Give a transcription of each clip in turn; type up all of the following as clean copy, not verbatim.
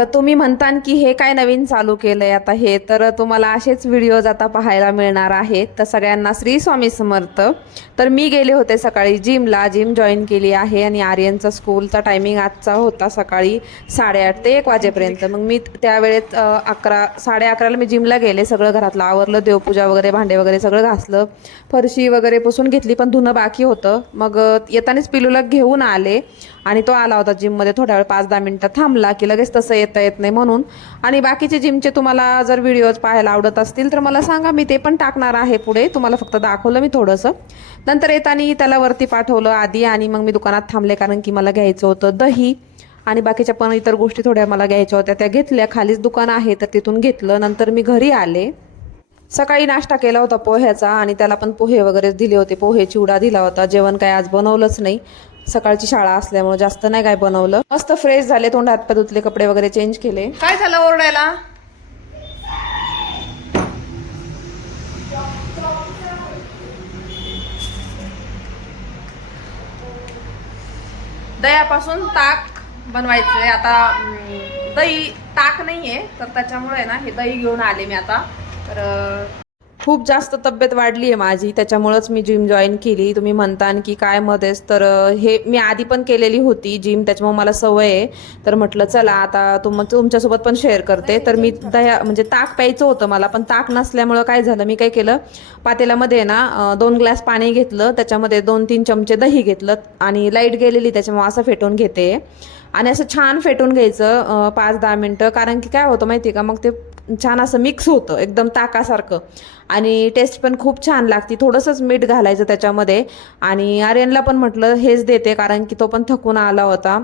आता तुम्ही म्हणता की हे काय नवीन चालू केलंय आता हे, तर तुम्हाला असेच व्हिडिओज आता पाहायला मिळणार आहेत. तर सगळ्यांना श्री स्वामी समर्थ. तर मी गेले होते सकाळी जिमला, जिम जॉईन केली आहे आणि आर्यनचा स्कूलचा टायमिंग आजचा होता सकाळी 8:30 ते 1 वाजेपर्यंत. मग मी त्यावेळेत 11:30ला मी जिमला गेले, सगळं घरातलं आवरलं, देवपूजा वगैरे, भांडे वगैरे सगळं घासलं, फरशी वगैरे पुसून घेतली, पण धुणं बाकी होतं. मग येतानाच पिलूला घेऊन आले आणि तो आला होता जिममध्ये, थोड्या वेळ 5-10 मिनिटं थांबला की लगेच तसं येता येत नाही म्हणून. आणि बाकीचे जिमचे तुम्हाला जर व्हिडिओज पाहायला आवडत असतील तर मला सांगा, मी ते पण टाकणार आहे पुढे. तुम्हाला फक्त दाखवलं मी थोडंसं. नंतर येताना त्याला वरती पाठवलं आधी आणि मग मी दुकानात थांबले, कारण की मला घ्यायचं होतं दही आणि बाकीच्या पण इतर गोष्टी थोड्या मला घ्यायच्या होत्या, त्या घेतल्या. खालीच दुकान आहे तर तिथून घेतलं. नंतर मी घरी आले. सकाळी नाश्ता केला होता पोह्याचा आणि त्याला पण पोहे वगैरे दिले होते, पोहे चिवडा दिला होता. जेवण काय आज बनवलंच नाही, सकाळची शाळा असल्यामुळे जास्त नाही काय बनवलं. मस्त फ्रेश झाले, तोंड हात पाय धुतले, कपडे वगैरे चेंज केले. काय झालं ओरडायला? दह्यापासून ताक बनवायचंय आता. दही ताक नाहीये तर त्याच्यामुळे ना हे दही घेऊन आले मी आता. तर खूप जास्त तब्येत वाढली आहे माझी, त्याच्यामुळेच मी जिम जॉईन केली. तुम्ही म्हणता की काय मध्येच, तर हे मी आधी पण केलेली होती जिम, त्याच्यामुळे मला सवय आहे. तर म्हटलं चला आता तुमच्यासोबत पण शेअर करते. तर मी म्हणजे ताक प्यायचं होतं मला, पण ताक नसल्यामुळं काय झालं, मी काय केलं, पातेल्यामध्ये ना 2 ग्लास पाणी घेतलं, त्याच्यामध्ये 2-3 चमचे दही घेतलं आणि लाईट गेलेली त्याच्यामुळे असं फेटून घेते. आणि असं छान फेटून घ्यायचं 5-10 मिनटं, कारण की काय होतं माहिती आहे का, मग ते छान असं मिक्स होतं एकदम ताकासारखं आणि टेस्ट पण खूप छान लागते. थोडंसंच मीठ घालायचं त्याच्यामध्ये. आणि आर्यनला पण म्हटलं हेच देते, कारण की तो पण थकून आला होता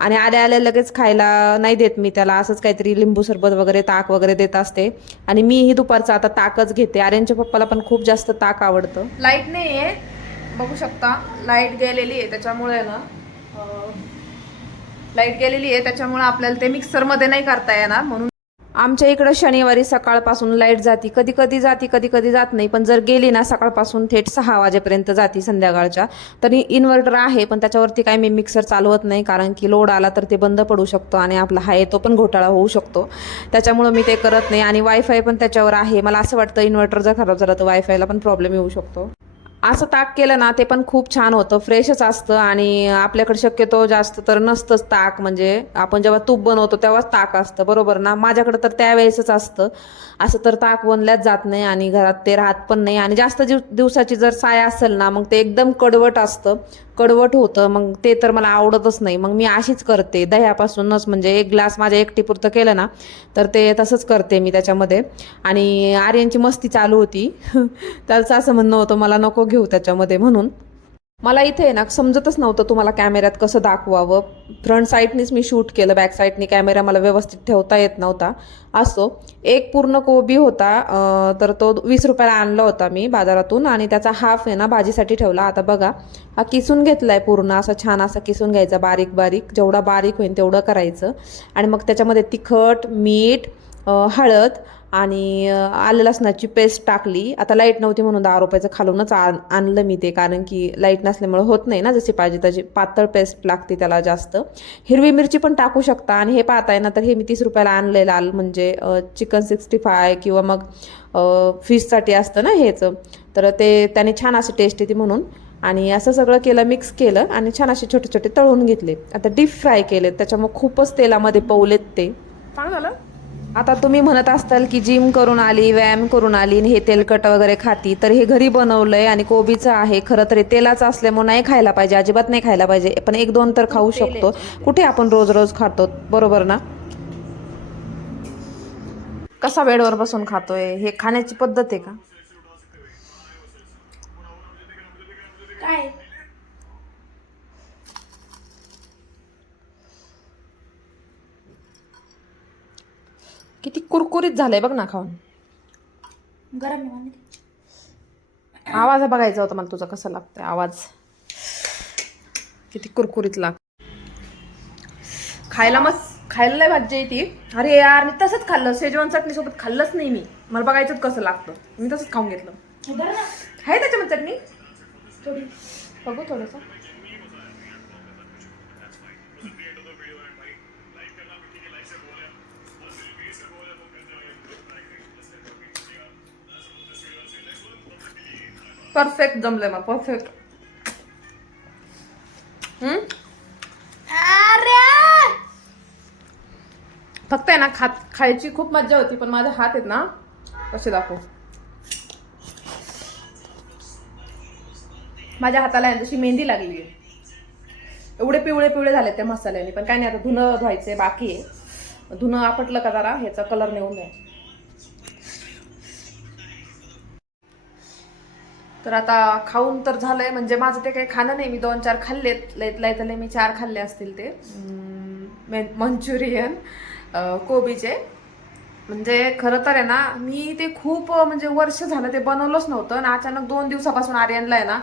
आणि आल्या आल्या लगेच खायला नाही देत मी त्याला, असंच काहीतरी लिंबू सरबत वगैरे, ताक वगैरे देत असते. आणि मीही दुपारचा आता ताकच घेते. आर्यनच्या पप्पाला पण खूप जास्त ताक आवडतं. लाईट नाही आहे, बघू शकता लाईट गेलेली आहे, त्याच्यामुळे ना लाईट गेलेली आहे त्याच्यामुळे आपल्याला ते मिक्सरमध्ये नाही करता येणार. म्हणून आमच्या इकडं शनिवारी सकाळपासून लाईट जाती, कधी कधी जाती, कधी कधी जात नाही. पण जर गेली ना सकाळपासून थेट 6 वाजेपर्यंत जाती संध्याकाळच्या. तरी इन्व्हर्टर आहे, पण त्याच्यावरती काय मी मिक्सर चालवत नाही, कारण की लोड आला तर ते बंद पडू शकतो आणि आपला हाय तो पण घोटाळा होऊ शकतो. त्याच्यामुळं मी ते करत नाही. आणि वायफाय पण त्याच्यावर आहे. मला असं वाटतं इन्व्हर्टर जर खराब झाला तर वायफायला पण प्रॉब्लेम येऊ शकतो. असं ताक केलं ना ते पण खूप छान होतं, फ्रेशच असतं. आणि आपल्याकडे शक्यतो जास्त तर नसतंच ताक, म्हणजे आपण जेव्हा तूप बनवतो तेव्हाच ताक असतं, बरोबर ना. माझ्याकडे तर त्यावेळेसच असतं. असं तर ताक बनल्याच जात नाही आणि घरात ते राहत पण नाही. आणि जास्त दिवसाची जर साय असेल ना मग ते एकदम कडवट असतं, कडवट होतं, मग ते तर मला आवडतच नाही. मग मी अशीच करते दह्यापासूनच, म्हणजे 1 ग्लास माझ्या एकटीपुरतं केलं ना तर ते तसंच करते मी त्याच्यामध्ये. आणि आर्यनची मस्ती चालू होती त्याचं असं म्हणणं होतं मला नको घेऊ त्याच्यामध्ये, म्हणून मला इथे ना समजतच नव्हतं तुम्हाला कॅमेऱ्यात कसं दाखवावं. फ्रंट साईडनीच मी शूट केलं, बॅक साईडनी कॅमेरा मला व्यवस्थित ठेवता येत नव्हता. असो, एक पूर्ण कोबी होता, तर तो 20 रुपयाला आणला होता मी बाजारातून आणि त्याचा हाफ आहे ना भाजीसाठी ठेवला. आता बघा, हा किसून घेतलाय पूर्ण, असा छान असा किसून घ्यायचा, बारीक बारीक, जेवढा बारीक होईल तेवढं करायचं. आणि मग त्याच्यामध्ये तिखट, मीठ, हळद आणि आलं लसणाची पेस्ट टाकली. आता लाईट नव्हती म्हणून 10 रुपयाचं खालूनच आणलं मी ते, कारण की लाईट नसल्यामुळे होत नाही ना जशी पाहिजे तशी, पातळ पेस्ट लागते त्याला जास्त. हिरवी मिरची पण टाकू शकता. आणि हे पाहताय ना, तर हे मी 30 रुपयाला आणलंय लाल, म्हणजे चिकन 65 किंवा मग फिशसाठी असतं ना हेच, तर ते त्याने छान अशी टेस्ट येते म्हणून. आणि असं सगळं केलं, मिक्स केलं आणि छान असे छोटे छोटे तळून घेतले. आता डीप फ्राय केले, त्याच्यामुळे खूपच तेलामध्ये पवलेत ते, चांगलं झालं. आता तुम्ही म्हणत असताल की जिम करून आली, व्यायाम करून आली आणि हे तेलकट वगैरे खाती, तर हे घरी बनवलंय आणि कोबीचं आहे. खरं तर तेलाचं असल्यामुळे नाही खायला पाहिजे, अजिबात नाही खायला पाहिजे, पण 1-2 तर खाऊ शकतो. कुठे आपण रोज रोज खातो, बरोबर ना. कसा बेडवर बसून खातोय, हे खाण्याची पद्धत आहे का? काय किती कुरकुरीत झालंय बघ ना खाऊन. गरम आवाज बघायचा होता मला तुझा, कसा लागतोय आवाज, किती कुरकुरीत लाग. खायला खायला लय मज्जा येते. अरे यार, मी तसंच खाल्लं, शेजवान चटणी सोबत खाल्लंच नाही मी, मला बघायचं कसं लागतं, मी तसंच खाऊन घेतलं. आहे त्याच्यामध्ये चटणी थोडी, बघू थोडंसं. परफेक्ट जमलंय मग परफेक्ट. फक्त आहे ना खायची खूप मज्जा होती, पण माझे हात आहेत ना कसे दाखव, माझ्या हाताला आहे जशी मेहंदी लागली, एवढे पिवळे पिवळे झाले त्या मसाल्याने. पण काय नाही, आता धुणं धुवायचे बाकी आहे. धुणं आपटलं का जरा ह्याचा कलर नेऊन द्या. तर आता खाऊन तर झालंय, म्हणजे माझं ते काही खाणं नाही, मी 2-4 खाल्लेत, लयत मी 4 खाल्ले असतील ते मंचुरियन कोबीचे. म्हणजे खरं तर आहे ना, मी ते खूप म्हणजे वर्ष झालं ते बनवलंच नव्हतं आणि अचानक 2 दिवसापासून आर्यनला आहे ना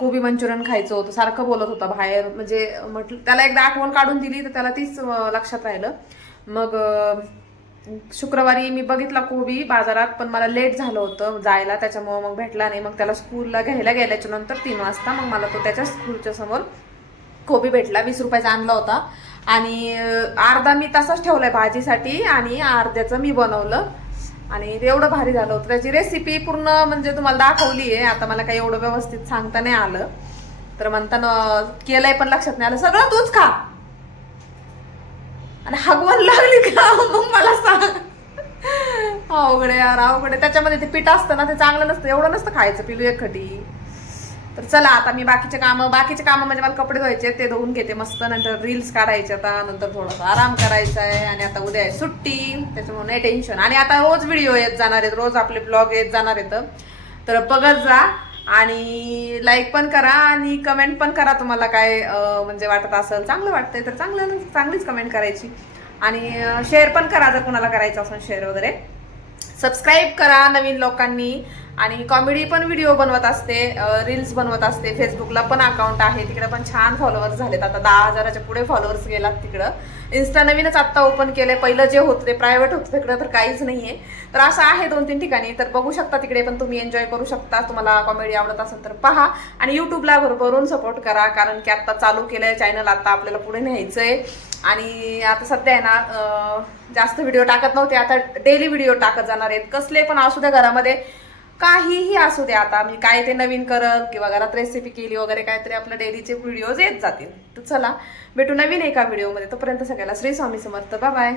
कोबी मंचुरियन खायचं होतं, सारखं बोलत होता बाहेर. म्हणजे म्हटलं त्याला एकदा आठवण काढून दिली तर त्याला तीच लक्षात राहिलं. मग शुक्रवारी मी बघितला कोबी बाजारात, पण मला लेट झालं होतं जायला, त्याच्यामुळं मग भेटला नाही. मग त्याला स्कूलला घ्यायला गेल्याच्या नंतर 3 वाजता मग मला तो त्याच्या स्कूलच्या समोर कोबी भेटला. 20 रुपयाचा आणला होता आणि अर्धा मी तसाच ठेवलाय भाजीसाठी आणि अर्ध्याचं मी बनवलं आणि ते एवढं भारी झालं होतं. त्याची रेसिपी पूर्ण म्हणजे तुम्हाला दाखवली आहे. आता मला काही एवढं व्यवस्थित सांगता नाही आलं, तर म्हणताना केलंय पण लक्षात नाही आलं. सगळं तूच खा आणि हगवण लागली का मग मला सांग. अवघड यार, अवघड. त्याच्यामध्ये ते पीठ असतं ना, ते चांगलं नसतं, एवढं नसतं खायचं पिलू एकखटी. तर चला आता मी बाकीचे कामं म्हणजे मला कपडे धुवायचे ते धुवून घेते मस्त, नंतर रील्स काढायचे, आता नंतर थोडासा आराम करायचा आहे आणि आता उद्या आहे सुट्टी, त्याच्यामुळे नाही टेन्शन. आणि आता रोज व्हिडिओ येत जाणार आहेत, रोज आपले ब्लॉग येत जाणार आहेत, तर बघत जा आणि लाईक पण करा आणि कमेंट पण करा. तुम्हाला काय म्हणजे वाटत असेल, चांगलं वाटतंय तर चांगलीच कमेंट करायची आणि शेअर पण करा जर कोणाला करायचं असेल शेअर वगैरे. सबस्क्राईब करा नवीन लोकांनी. आणि कॉमेडी पण व्हिडिओ बनवत असते, रील्स बनवत असते, फेसबुकला पण अकाउंट आहे, तिकडे पण छान फॉलोअर्स झालेत, आता 10,000च्या पुढे फॉलोअर्स गेलात तिकडं. इन्स्टा नवीनच आत्ता ओपन केलंय, पहिलं जे होतं ते प्रायव्हेट होतं, तिकडं तर काहीच नाहीये. तर असं आहे 2-3 ठिकाणी, तर बघू शकता, तिकडे पण तुम्ही एन्जॉय करू शकता. तुम्हाला कॉमेडी आवडत असेल तर पहा आणि युट्यूबला भरभरून सपोर्ट करा, कारण की आता चालू केलंय चॅनल, आता आपल्याला पुढे न्यायचंय. आणि आता सध्या आहे ना जास्त व्हिडिओ टाकत नव्हते, आता डेली व्हिडिओ टाकत जाणार आहेत. कसले पण असू द्या, घरामध्ये काहीही असू द्या, आता मी काय ते नवीन करत किंवा घरात रेसिपी केली वगैरे काहीतरी, आपलं डेलीचे व्हिडिओज येत जातील. तर चला भेटू नवीन एका व्हिडिओमध्ये, तोपर्यंत सगळ्याला श्री स्वामी समर्थ, बाय बाय.